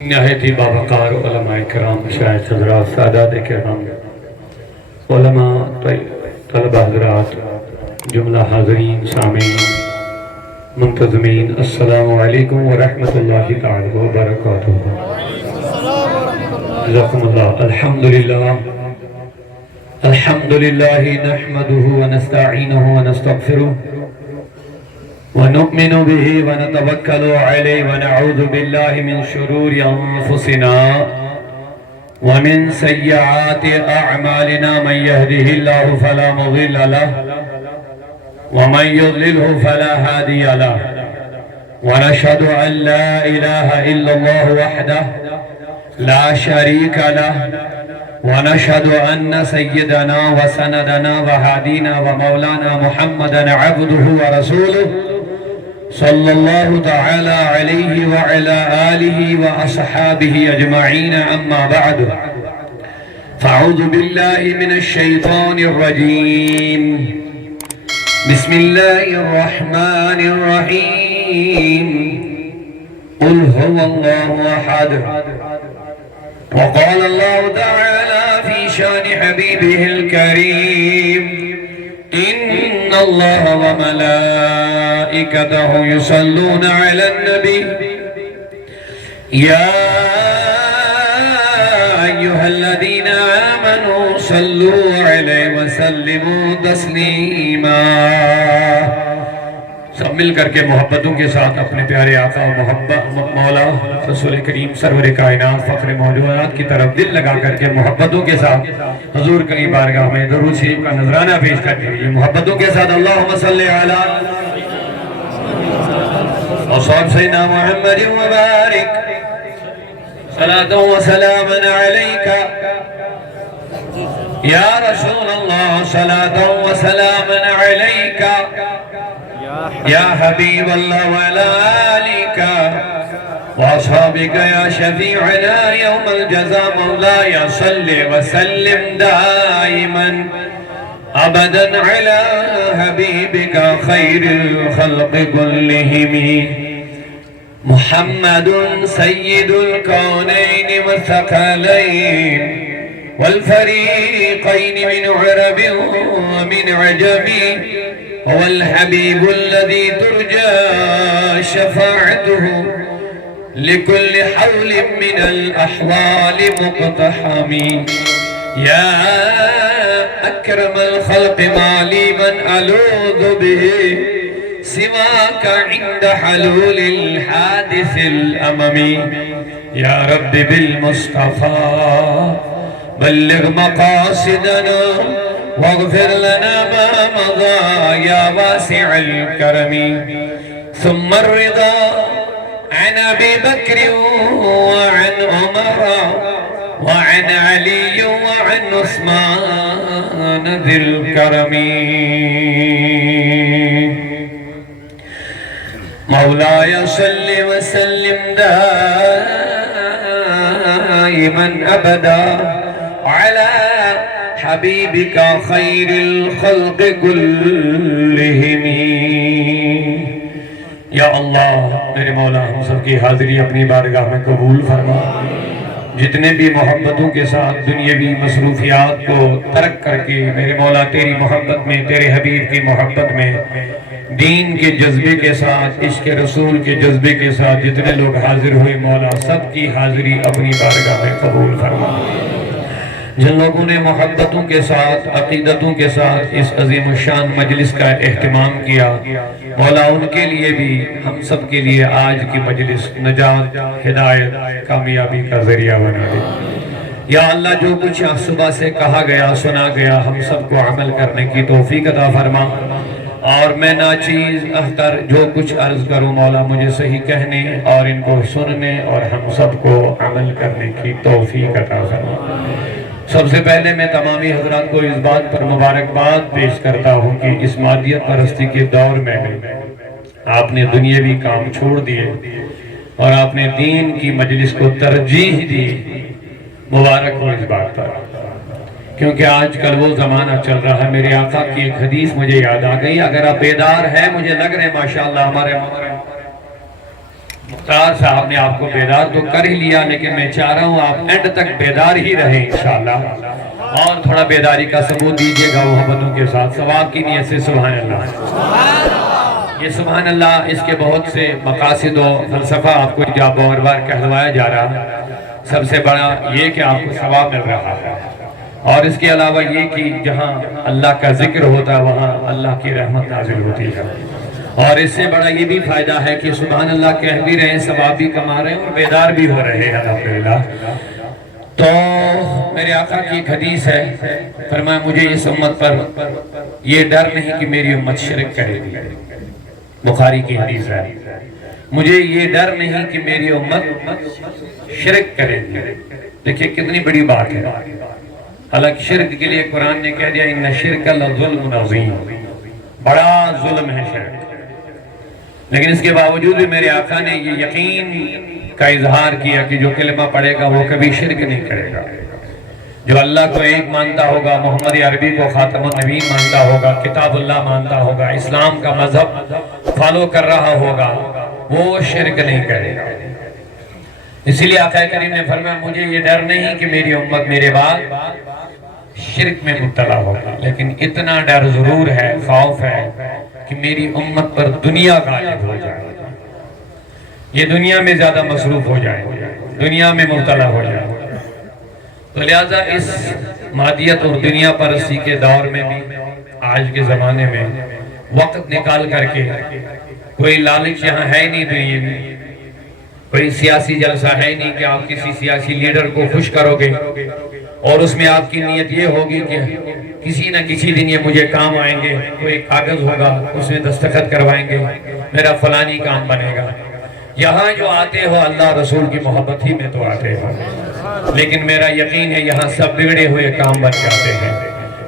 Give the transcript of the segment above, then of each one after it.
نہایت ہی باوقار علماء کرام، مشائخ حضرات، سادات کرام، علماء، طلبہ حضرات، جملہ حاضرین، سامعین، منتظمین، السلام علیکم ورحمۃ اللہ تعالی وبرکاتہ۔ جزاکم اللہ۔ الحمدللہ نحمده ونستعینه ونستغفره ونؤمن به ونتوکل علیہ ونعوذ باللہ من شرور انفسنا ومن سیئات اعمالنا، من يهده اللہ فلا مضل له ومن يضلله فلا هادي له، ونشهد ان لا اله الا الله وحده لا شريك له، ونشهد ان سيدنا وسندنا وهادينا ومولانا محمدا عبده ورسوله صلی اللہ تعالی علیہ وعلا آلہ واصحابہ اجمعین، اما بعد فاعوذ باللہ من الشیطان الرجیم، بسم اللہ الرحمن الرحیم، قل هو اللہ احد، وقال اللہ تعالی فی شان حبیبہ الکریم، ان اللہ وملائکتہ یصلون علی النبی یا ایہا الذین آمنوا صلوا علیہ وسلموا تسلیما۔ سب مل کر کے محبتوں کے ساتھ اپنے پیارے آقا مولا رسول کریم سرور کائنات فخر موجودات کی طرف دل لگا کر کے محبتوں کے ساتھ حضور کی بارگاہ میں درود شریف کا نذرانہ پیش کرتے ہیں۔ محبتوں کے ساتھ اللہم صلی علی وصحب سیدنا محمد وبارک صلاة و سلام علیکہ یا رسول اللہ، صلاة و سلام علیکہ یا حبیب اللہ وعلا آلک واصحابک یا شفیعنا یوم الجزا، مولاي صل وسلم دائما ابدا علی حبیبک خیر الخلق كلهم، محمد سید الکونین والثقلین والفریقین من عرب ومن عجم، هو الحبيب الذي ترجى شفاعته لكل حول من الأحوال مقتحم، يا أكرم الخلق ما لي من ألوذ به سواك عند حلول الحادث الأمم، يا رب بالمصطفى بلغ مقاصدنا واغفر لنا ما مضى يا واسع الكرم، ثم الرضا عن أبي بكر وعن عمر وعن علي وعن عثمان ذي الكرم، مولاي صل وسلم دائما أبدا على حبیبک خیر الخلق کلہم۔ یا اللہ میرے مولا ہم سب کی حاضری اپنی بارگاہ میں قبول فرما، جتنے بھی محبتوں کے ساتھ دنیاوی مصروفیات کو ترک کر کے میرے مولا تیری محبت میں، تیرے حبیب کی محبت میں، دین کے جذبے کے ساتھ، عشق رسول کے جذبے کے ساتھ جتنے لوگ حاضر ہوئے مولا سب کی حاضری اپنی بارگاہ میں قبول فرما۔ جن لوگوں نے محبتوں کے ساتھ، عقیدتوں کے ساتھ اس عظیم الشان مجلس کا اہتمام کیا مولا ان کے لیے بھی، ہم سب کے لیے آج کی مجلس نجات، ہدایت، کامیابی کا ذریعہ بنا دے۔ یا اللہ جو کچھ صبح سے کہا گیا، سنا گیا، ہم سب کو عمل کرنے کی توفیق عطا فرما، اور میں ناچیز اختر جو کچھ عرض کروں مولا مجھے صحیح کہنے اور ان کو سننے اور ہم سب کو عمل کرنے کی توفیق عطا فرما۔ سب سے پہلے میں تمامی حضرات کو اس بات پر مبارکباد پیش کرتا ہوں کہ اس مادیت پرستی کے دور میں آپ نے دنیاوی کام چھوڑ دیے اور آپ نے دین کی مجلس کو ترجیح دی، مبارک ہو اس بات پر، کیونکہ آج کل وہ زمانہ چل رہا ہے۔ میرے آقا کی ایک حدیث مجھے یاد آ گئی، اگر آپ بیدار ہیں، مجھے لگ رہے ہیں ماشاءاللہ ہمارے مختار صاحب نے آپ کو بیدار تو کر ہی لیا، لیکن میں چاہ رہا ہوں آپ اینڈ تک بیدار ہی رہیں انشاءاللہ، اور تھوڑا بیداری کا ثبوت دیجئے گا محبتوں کے ساتھ، ثواب کی نیت سے سبحان اللہ۔ یہ سبحان اللہ اس کے بہت سے مقاصد و فلسفہ آپ کو جا بار بار کہلوایا جا رہا، سب سے بڑا یہ کہ آپ کو ثواب مل رہا ہے، اور اس کے علاوہ یہ کہ جہاں اللہ کا ذکر ہوتا ہے وہاں اللہ کی رحمت نازل ہوتی ہے، اور اس سے بڑا یہ بھی فائدہ ہے کہ سبحان اللہ کہہ بھی رہے ہیں، ثواب بھی کما رہے ہیں اور بیدار بھی ہو رہے ہیں الحمدللہ۔ تو میرے آقا کی ایک حدیث ہے، فرمایا مجھے اس امت پر یہ ڈر نہیں کہ میری امت شرک کرے گی، بخاری کی حدیث ہے، مجھے یہ ڈر نہیں کہ میری امت شرک کرے گی۔ دیکھیں کتنی بڑی بات ہے، حالانکہ شرک کے لیے قرآن نے کہہ دیا ان شرک لظلم عظیم، بڑا ظلم ہے شرک، لیکن اس کے باوجود بھی میرے آقا نے یہ یقین کا اظہار کیا کہ جو کلمہ پڑھے گا وہ کبھی شرک نہیں کرے گا، جو اللہ کو ایک مانتا ہوگا، محمد عربی کو خاتم النبیین مانتا ہوگا، کتاب اللہ مانتا ہوگا، اسلام کا مذہب فالو کر رہا ہوگا، وہ شرک نہیں کرے گا۔ اسی لیے آقا کریم نے فرمایا مجھے یہ ڈر نہیں کہ میری امت میرے بعد شرک میں مبتلا ہوگا، لیکن اتنا ڈر ضرور ہے، خوف ہے کہ میری امت پر دنیا غالب ہو جائے، یہ دنیا میں زیادہ مصروف ہو جائے، دنیا میں مبتلا ہو جائے۔ تو لہٰذا اس مادیت اور دنیا پرستی کے دور میں بھی آج کے زمانے میں وقت نکال کر کے، کوئی لالچ یہاں ہے نہیں دنیا میں، کوئی سیاسی جلسہ ہے نہیں کہ آپ کسی سیاسی لیڈر کو خوش کرو گے اور اس میں آپ کی نیت یہ ہوگی کہ کسی نہ کسی دن یہ مجھے کام آئیں گے، کوئی کاغذ ہوگا اس میں دستخط کروائیں گے، میرا فلانی کام بنے گا۔ یہاں جو آتے ہو اللہ رسول کی محبت ہی میں تو آتے ہو، لیکن میرا یقین ہے یہاں سب بگڑے ہوئے کام بن جاتے ہیں،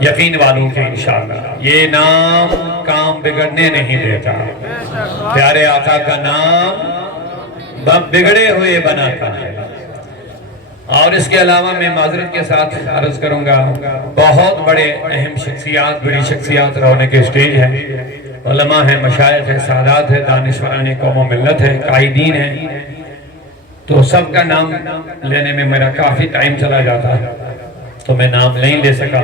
یقین والوں کے انشاءاللہ۔ یہ نام کام بگڑنے نہیں دیتا، پیارے آقا کا نام بگڑے ہوئے بناتا ہے۔ اور اس کے علاوہ میں معذرت کے ساتھ عرض کروں گا، بہت بڑے اہم شخصیات، بڑی شخصیات رونے کے سٹیج ہیں، علماء ہیں، مشائخ ہیں، سادات ہیں، دانشوران قوم و ملت ہیں، قائدین ہیں، تو سب کا نام لینے میں میرا کافی ٹائم چلا جاتا ہے تو میں نام نہیں لے سکا،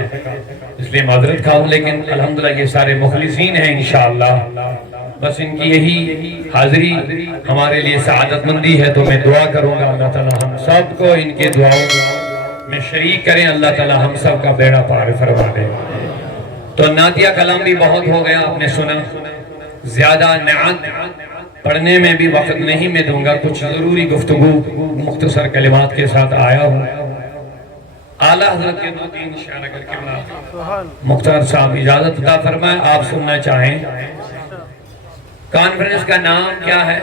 اس لیے معذرت کھا ہوں، لیکن الحمدللہ یہ سارے مخلصین ہیں انشاءاللہ، بس ان کی یہی حاضری ہمارے لیے سعادت مندی ہے، تو میں دعا کروں گا اللہ تعالی ہم سب کو ان کے دعاؤں میں شریک کریں، اللہ تعالی ہم سب کا بیڑا پار فرما دے۔ تو نعتیہ کلام بھی بہت ہو گیا، آپ نے سنا، زیادہ نعت پڑھنے میں بھی وقت نہیں میں دوں گا، کچھ ضروری گفتگو مختصر کلمات کے ساتھ آیا ہوں۔ اعلیٰ حضرت کے 2-3 شعر اگر قبلہ مختار صاحب اجازت عطا فرمائے، آپ سننا چاہیں۔ کانفرنس کا نام کیا ہے؟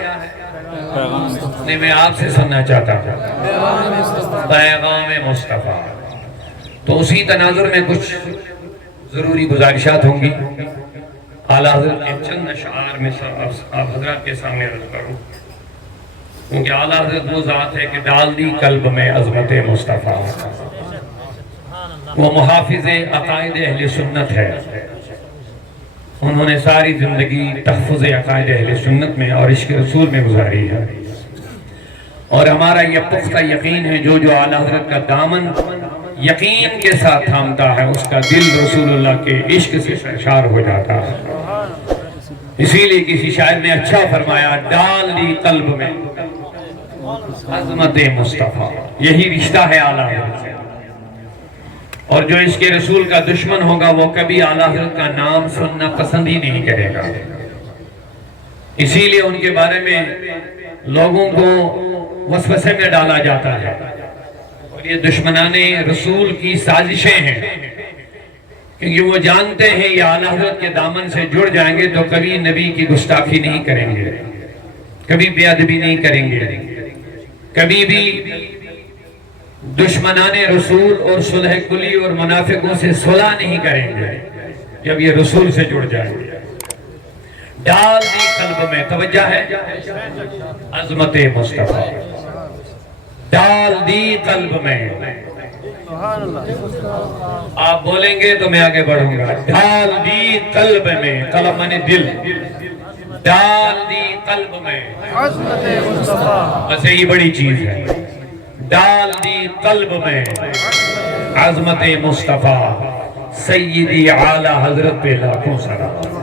نہیں، میں آپ سے سننا چاہتا ہوں، پیغام مصطفیٰ۔ تو اسی تناظر میں کچھ ضروری گزارشات ہوں گی، اعلیٰ حضرت کے چند اشعار میں آپ حضرات کے سامنے رکھ کروں، کیونکہ اعلیٰ حضرت وہ ذات ہے کہ ڈال دی قلب میں عظمت مصطفیٰ، وہ محافظ عقائد اہل سنت ہے، انہوں نے ساری زندگی تحفظ عقائد اہل سنت میں اور عشق رسول میں گزاری ہے، اور ہمارا یہ پختہ یقین ہے جو اعلیٰ حضرت کا دامن یقین کے ساتھ تھامتا ہے اس کا دل رسول اللہ کے عشق سے سرشار ہو جاتا ہے۔ اسی لیے کسی شاعر نے اچھا فرمایا، ڈال دی قلب میں عظمت مصطفیٰ، یہی رشتہ ہے اعلیٰ حضرت سے، اور جو اس کے رسول کا دشمن ہوگا وہ کبھی اعلیٰ حضرت کا نام سننا پسند ہی نہیں کرے گا، اسی لیے ان کے بارے میں لوگوں کو وسوسے میں ڈالا جاتا ہے، اور یہ دشمنان رسول کی سازشیں ہیں، کیونکہ وہ جانتے ہیں یہ اعلیٰ حضرت کے دامن سے جڑ جائیں گے تو کبھی نبی کی گستاخی نہیں کریں گے، کبھی بے ادبی نہیں کریں گے، کبھی بھی دشمنان رسول اور صلح کلی اور منافقوں سے صلح نہیں کریں گے جب یہ رسول سے جڑ جائیں گے۔ ڈال دی قلب میں، توجہ ہے، عظمت مصطفیٰ، ڈال دی قلب میں، آپ بولیں گے تو میں آگے بڑھوں گا، ڈال دی قلب میں، قلب مانے دل، ڈال دی قلب میں عظمت مصطفیٰ، بس یہی بڑی چیز ہے، ڈال دی قلب میں عظمت مصطفیٰ، سیدی اعلیٰ حضرت پہ لاکھوں سلام۔